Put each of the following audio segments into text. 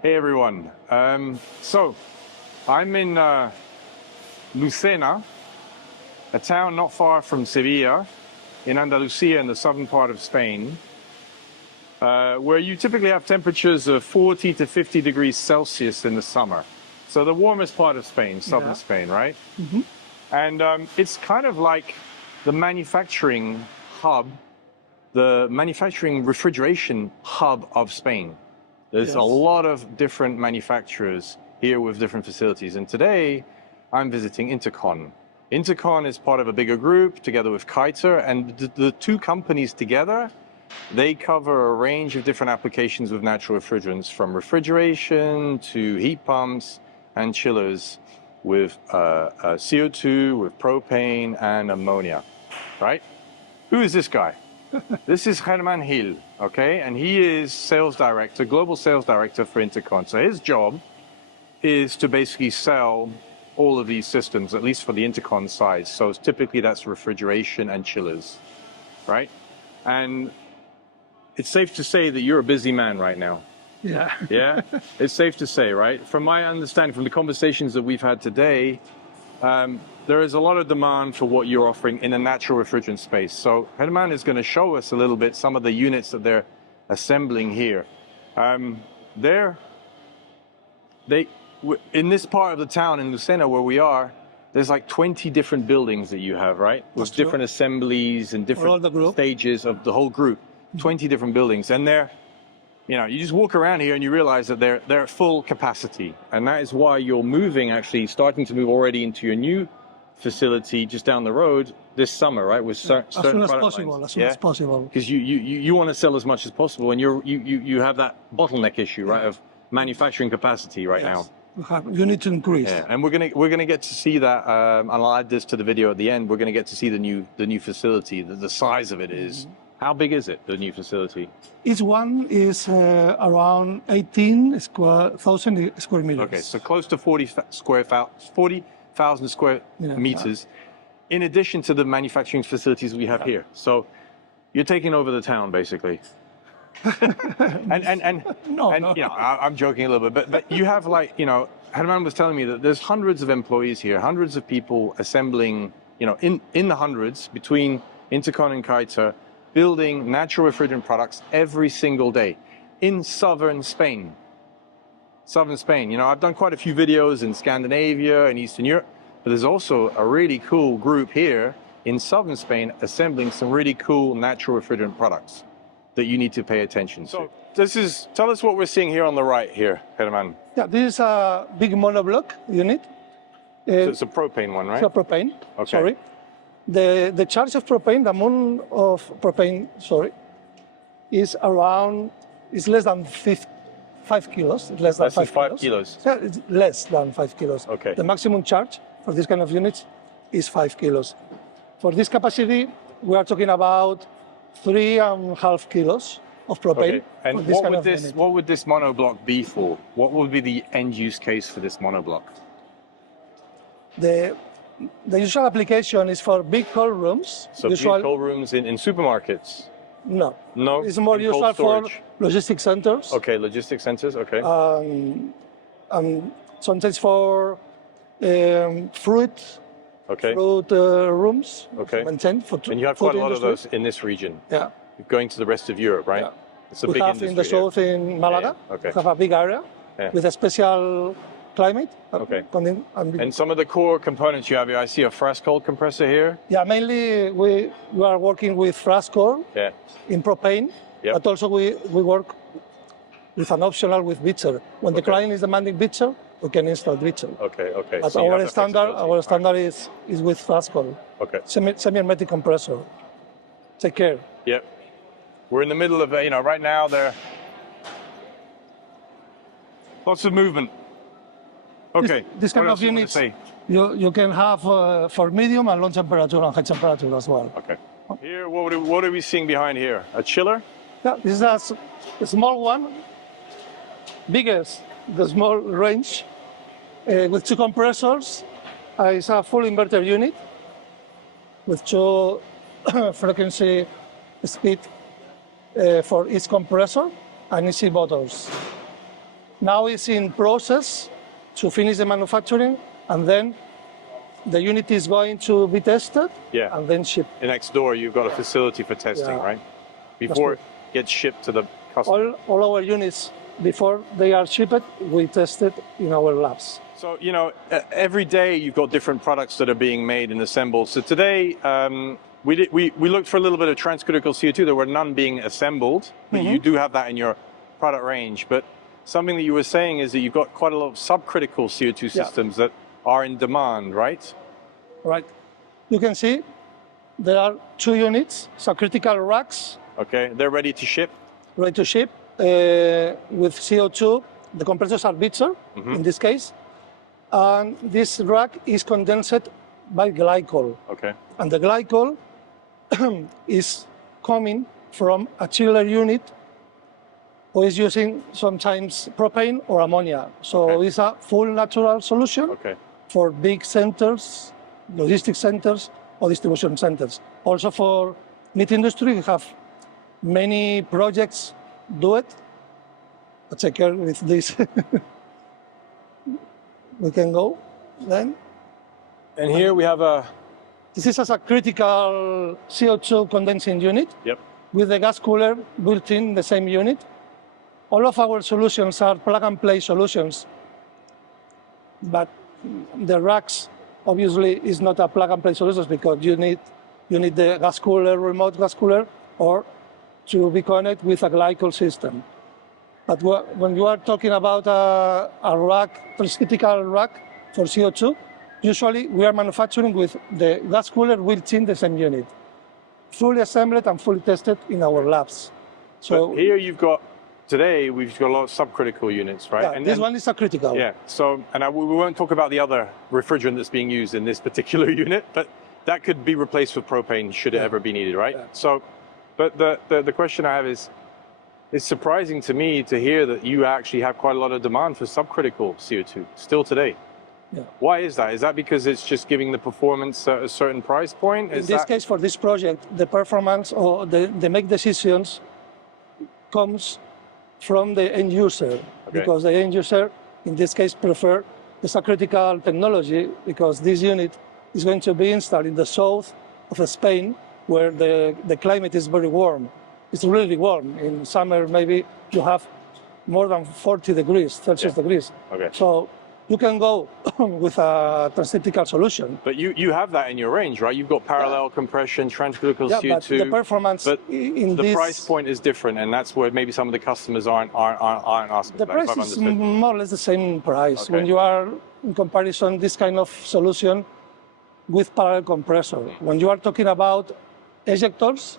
Hey everyone. So I'm in Lucena, a town not far from Sevilla, in Andalusia, in the southern part of Spain, where you typically have temperatures of 40 to 50 degrees Celsius in the summer. So the warmest part of Spain, southern Spain, right? Mm-hmm. And it's kind of like the manufacturing hub, the manufacturing refrigeration hub of Spain. There's a lot of different manufacturers here with different facilities. And today I'm visiting Intarcon. Intarcon is part of a bigger group together with Kiter, and the two companies together, they cover a range of different applications with natural refrigerants, from refrigeration to heat pumps and chillers with CO2, with propane and ammonia, right? Who is this guy? This is Germán Gil, okay? And he is sales director, global sales director for Intarcon. So his job is to basically sell all of these systems, at least for the Intarcon side. So typically that's refrigeration and chillers, right? And it's safe to say that you're a busy man right now. Yeah. Yeah? It's safe to say, right? From my understanding, from the conversations that we've had today, there is a lot of demand for what you're offering in the natural refrigerant space. So Germán is going to show us a little bit some of the units that they're assembling here. In this part of the town, in Lucena, where we are, there's like 20 different buildings that you have, right? With different assemblies and different stages of the whole group. 20 different buildings. And they're, you just walk around here and you realize that they're at full capacity. And that is why you're starting to move already into your new facility just down the road this summer, right? With certain as soon as possible, as soon as possible. Because you want to sell as much as possible, and you have that bottleneck issue, right, of manufacturing capacity right now. You need to increase. Yeah, and we're gonna get to see that, and I'll add this to the video at the end. We're gonna get to see the new facility, the size of it is. How big is it, the new facility? Each one is around 18,000 square meters. Okay, so close to 40,000 square meters, in addition to the manufacturing facilities we have here. So you're taking over the town, basically. I'm joking a little bit, but you have Germán was telling me that there's hundreds of employees here, hundreds of people assembling, in the hundreds between Intarcon and Kiter, building natural refrigerant products every single day in southern Spain. Southern Spain. I've done quite a few videos in Scandinavia and Eastern Europe, but there's also a really cool group here in southern Spain assembling some really cool natural refrigerant products that you need to pay attention to. So tell us what we're seeing here on the right here, Germán. Yeah, this is a big monoblock unit. So it's a propane one, right? It's a propane, okay. Sorry. The charge of propane, the amount of propane, is less than 5 kilos. It's less than 5 kilos. Yeah, it's less than 5 kilos. Okay. The maximum charge for this kind of units is 5 kilos. For this capacity, we are talking about 3.5 kilos of propane. Okay. And what would this monoblock be for? What would be the end use case for this monoblock? The usual application is for big cold rooms. So big cold rooms in supermarkets? No. No? It's more usual for logistic centers. Okay, logistic centers, okay. Sometimes for fruit rooms. Okay. And you have quite a lot of those in this region? Yeah. Going to the rest of Europe, right? Yeah. It's a big industry. In the south, in Malaga, we have a big area with a special climate. Okay. And some of the core components you have here, I see a flash cold compressor here. Yeah, mainly we are working with flash cold in propane, but also we work with an optional with Bitzer. When the client is demanding Bitzer, we can install Bitzer. Okay. But so our standard is with flash cold. Okay. Semi-hermetic compressor. Take care. Yep. We're in the middle of, right now there. Lots of movement. Okay. This kind of units you can have for medium and low temperature and high temperature as well. Okay. Here, what are we seeing behind here? A chiller? Yeah, this is a small one, biggest, the small range, with 2 compressors. It's a full inverter unit with 2 frequency speed for each compressor and easy motors. Now it's in process to finish the manufacturing, and then the unit is going to be tested and then shipped. And next door, you've got a facility for testing, right? Before it gets shipped to the customer. All our units, before they are shipped, we test it in our labs. So, you know, every day you've got different products that are being made and assembled. So today, we looked for a little bit of transcritical CO2. There were none being assembled, but you do have that in your product range. But something that you were saying is that you've got quite a lot of subcritical CO2 systems that are in demand, right? Right. You can see there are 2 units, subcritical racks. Okay, they're ready to ship? Ready to ship with CO2. The compressors are bitter in this case. And this rack is condensed by glycol. Okay. And the glycol is coming from a chiller unit who is using sometimes propane or ammonia. So it's a full natural solution for big centers, logistics centers, or distribution centers. Also for meat industry, we have many projects do it. Let's take care with this. We can go then. And here we have a... This is a critical CO2 condensing unit with the gas cooler built in the same unit. All of our solutions are plug-and-play solutions, but the racks obviously is not a plug-and-play solution because you need the gas cooler, remote gas cooler, or to be connected with a glycol system. But when you are talking about a rack, critical rack for CO2, usually we are manufacturing with the gas cooler built in the same unit, fully assembled and fully tested in our labs. So but here you've got, today we've got a lot of subcritical units, right? Yeah, and this one is a critical. Yeah, so, and we won't talk about the other refrigerant that's being used in this particular unit, but that could be replaced with propane should it ever be needed, right? Yeah. So, but the question I have is, it's surprising to me to hear that you actually have quite a lot of demand for subcritical CO2 still today. Yeah. Why is that? Is that because it's just giving the performance at a certain price point? In this case, for this project, the performance or the make decisions comes from the end user, because the end user, in this case, prefer the subcritical technology because this unit is going to be installed in the south of Spain, where the climate is very warm. It's really warm. In summer, maybe you have more than 40 degrees, Celsius degrees. So you can go with a transcritical solution. But you have that in your range, right? You've got parallel compression, transcritical CO2. But the performance in the price point is different, and that's where maybe some of the customers aren't asking. The price is more or less the same price when you are in comparison this kind of solution with parallel compressor. When you are talking about ejectors,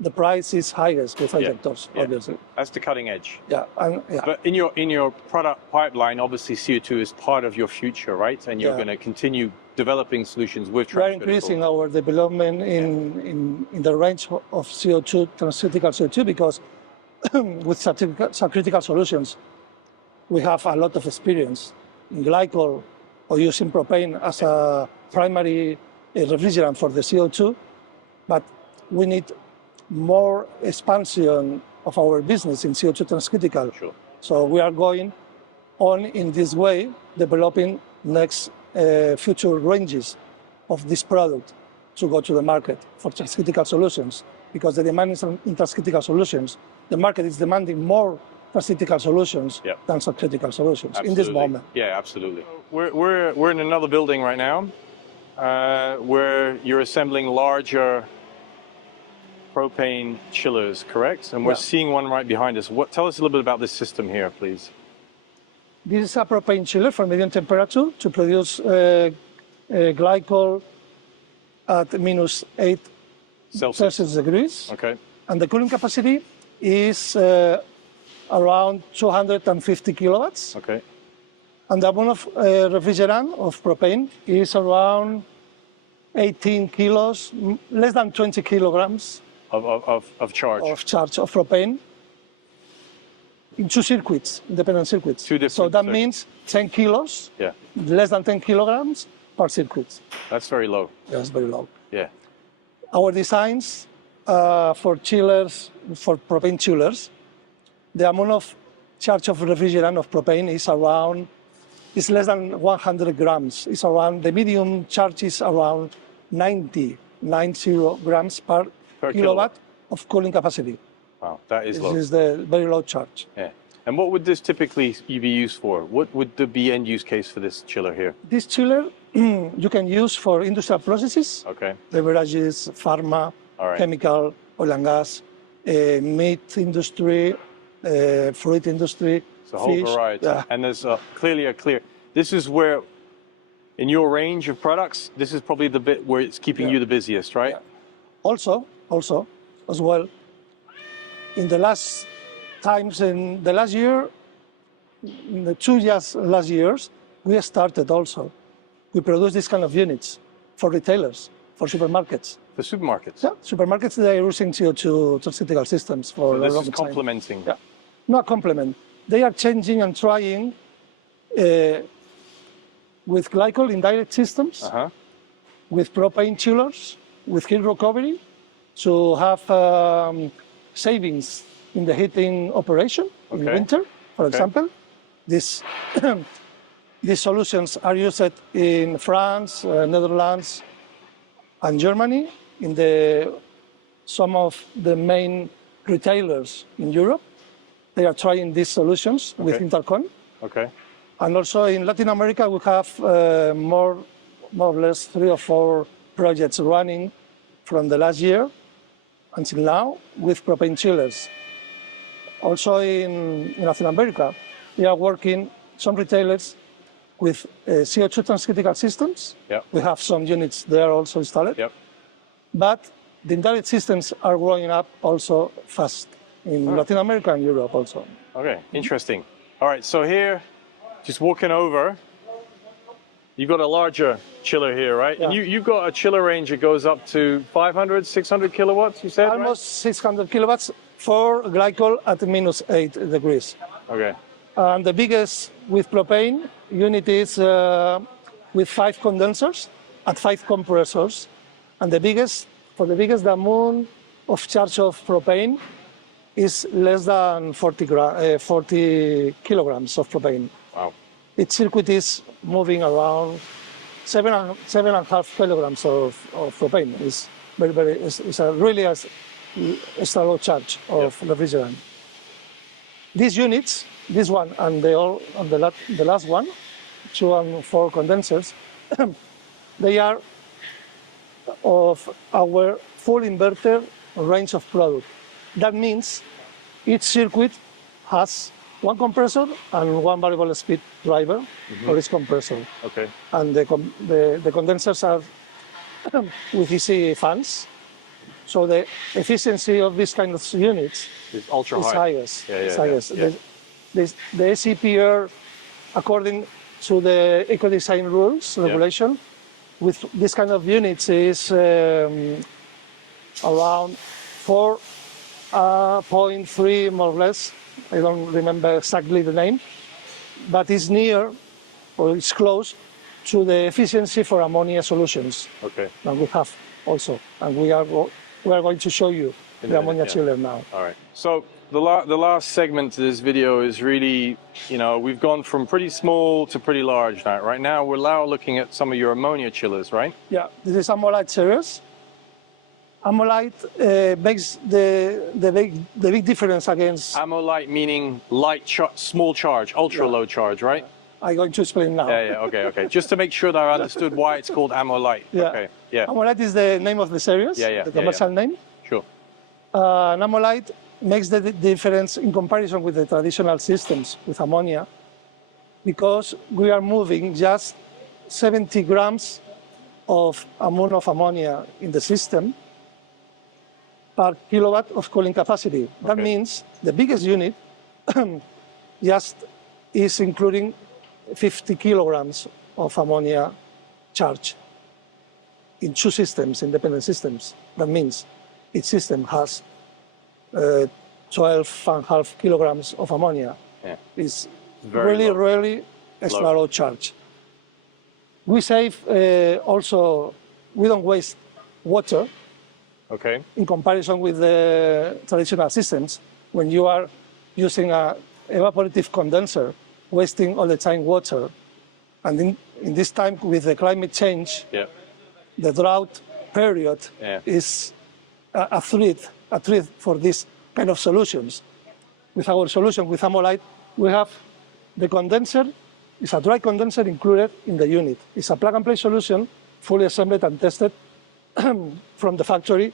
the price is highest with ejectors, obviously. That's the cutting edge. But in your product pipeline, obviously CO2 is part of your future, right? And you're going to continue developing solutions with transcritical. We're increasing our development in the range of CO2, transcritical CO2, because with subcritical solutions, we have a lot of experience in glycol or using propane as a primary refrigerant for the CO2, but we need more expansion of our business in CO2 transcritical. So we are going on in this way, developing next future ranges of this product to go to the market for transcritical solutions, because the demand is in transcritical solutions. The market is demanding more transcritical solutions than subcritical solutions in this moment. Yeah, absolutely. We're in another building right now where you're assembling larger propane chillers, correct? And we're seeing one right behind us. Tell us a little bit about this system here, please. This is a propane chiller for medium temperature to produce glycol at -8 Celsius degrees. And the cooling capacity is around 250 kilowatts. And the amount of refrigerant of propane is around 18 kilos, less than 20 kilograms. Of charge? Of charge of propane in 2 circuits, independent circuits. So that means 10 kilos, less than 10 kilograms per circuit. That's very low. That's very low. Yeah. Our designs for chillers, for propane chillers, the amount of charge of refrigerant of propane is around, it's less than 100 grams. It's around, the medium charge is around 90 grams per kilowatt of cooling capacity. Wow, that is low. This is the very low charge. Yeah. And what would this typically be used for? What would be end use case for this chiller here? This chiller you can use for industrial processes, Okay. beverages, pharma, All right. chemical, oil and gas, meat industry, fruit industry, It's a whole fish. variety. Yeah. And there's clearly a clear, this is where, in your range of products, this is probably the bit where it's keeping you the busiest, right? Yeah. Also, as well, in the last times, in the last year, in the 2 years, last years, we started also. We produce this kind of units for retailers, for supermarkets. The supermarkets. Yeah, supermarkets, they are using CO2 critical systems for So a this long is time. complementing. Yeah, not complement. They are changing and trying with glycol indirect systems, with propane chillers, with heat recovery, to have savings in the heating operation in winter, for example. These solutions are used in France, Netherlands, and Germany, in some of the main retailers in Europe. They are trying these solutions with Intarcon. Okay. And also in Latin America, we have more or less 3 or 4 projects running from the last year until now with propane chillers. Also in Latin America, we are working, some retailers, with CO2 transcritical systems. Yep. We have some units there also installed. Yep. But the indirect systems are growing up also fast in Latin America and Europe also. Okay, interesting. All right, so here, just walking over, you've got a larger chiller here, right? Yeah. And you've got a chiller range that goes up to 500, 600 kilowatts, you said, Almost 600 kilowatts for glycol at -8 degrees. right? Okay. And the biggest with propane unit is with 5 condensers and 5 compressors. And the biggest, the amount of charge of propane is less than 40 kilograms of propane. Wow. Its circuit is moving around 7.5 kilograms of propane. It's it's a really extra low charge of refrigerant. These units, this one and the last one, 2 and 4 condensers, they are of our full inverter range of product. That means each circuit has 1 compressor and 1 variable speed driver for each compressor. Okay. And the condensers are with easy fans. So the efficiency of this kind of units It's ultra is high. highest. Yeah, It's yeah, highest. yeah. The ACPR, according to the eco design rules regulation, with this kind of units is around 4.3 more or less. I don't remember exactly the name, but it's near or it's close to the efficiency for ammonia solutions. Okay. And we have also, and we are going to show you the ammonia chiller now. All right. So the last segment to this video is really, we've gone from pretty small to pretty large now. Right now, we're now looking at some of your ammonia chillers, right? Yeah, this is Ammolite series. Ammolite makes the big difference against. Ammolite meaning small charge, ultra low charge, right? I'm going to explain now. Yeah, okay. Just to make sure that I understood why it's called Ammolite. Yeah. Okay, yeah. Ammolite is the name of the series, the commercial name. Sure. Ammolite makes the difference in comparison with the traditional systems with ammonia, because we are moving just 70 grams of amount of ammonia in the system per kilowatt of cooling capacity. That means the biggest unit just is including 50 kilograms of ammonia charge in 2 systems, independent systems. That means each system has 12.5 kilograms of ammonia. Yeah. It's Very really extra low charge. We save also, we don't waste water. Okay. In comparison with the traditional systems, when you are using a evaporative condenser, wasting all the time water. And in this time with the climate change, Yeah. the drought period is a threat for this kind of solutions. With our solution, with Ammolite, we have the condenser, it's a dry condenser included in the unit. It's a plug-and-play solution, fully assembled and tested from the factory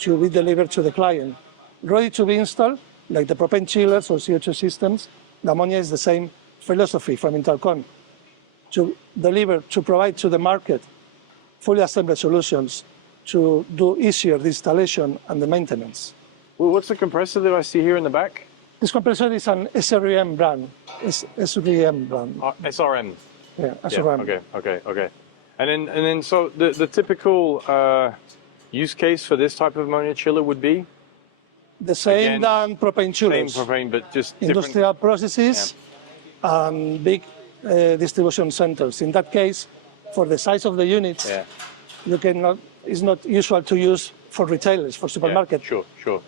to be delivered to the client. Ready to be installed, like the propane chillers or CO2 systems. The ammonia is the same philosophy from Intarcon, to deliver, to provide to the market fully assembled solutions to do easier the installation and the maintenance. Well, what's the compressor that I see here in the back? This compressor is an SREM brand. SREM brand. SRM. Yeah, SRM. Okay. And then so the typical use case for this type of ammonia chiller would be? The same than propane chillers. Same propane, but just industrial processes and big distribution centers. In that case, for the size of the units, you cannot. It's not usual to use for retailers, for supermarkets. Sure.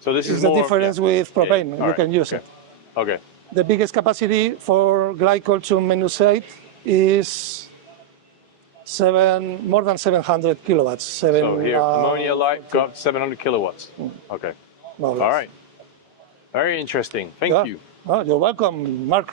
So this is the more, difference with propane. You can use it. Okay. The biggest capacity for glycol to -8 is more than 700 kilowatts. So here, ammonia light got 700 kilowatts. Okay. All right. Very interesting. Thank you. Oh, you're welcome, Mark.